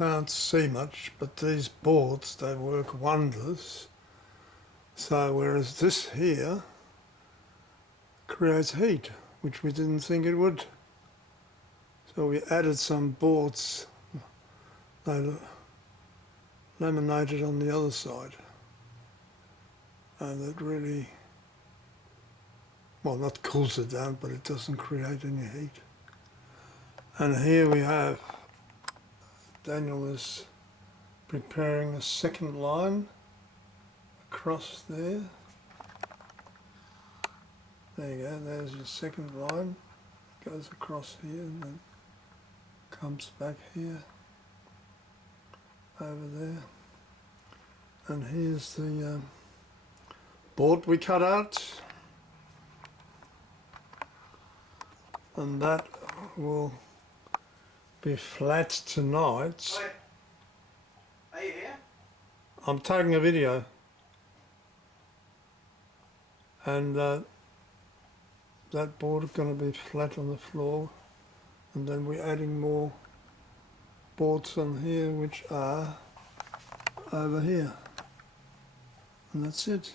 can't see much, but these boards, they work wonders. So whereas this here creates heat, which we didn't think it would. So we added some boards, they laminated on the other side. And it really, well, not cools it down, but it doesn't create any heat. And here we have, Daniel is preparing a second line across there. There you go, there's your second line. It goes across here and then comes back here, over there. And here's the board we cut out. And that will be flat tonight. Wait. Are you here? I'm taking a video. And that board is going to be flat on the floor, and then we're adding more boards on here which are over here, and that's it.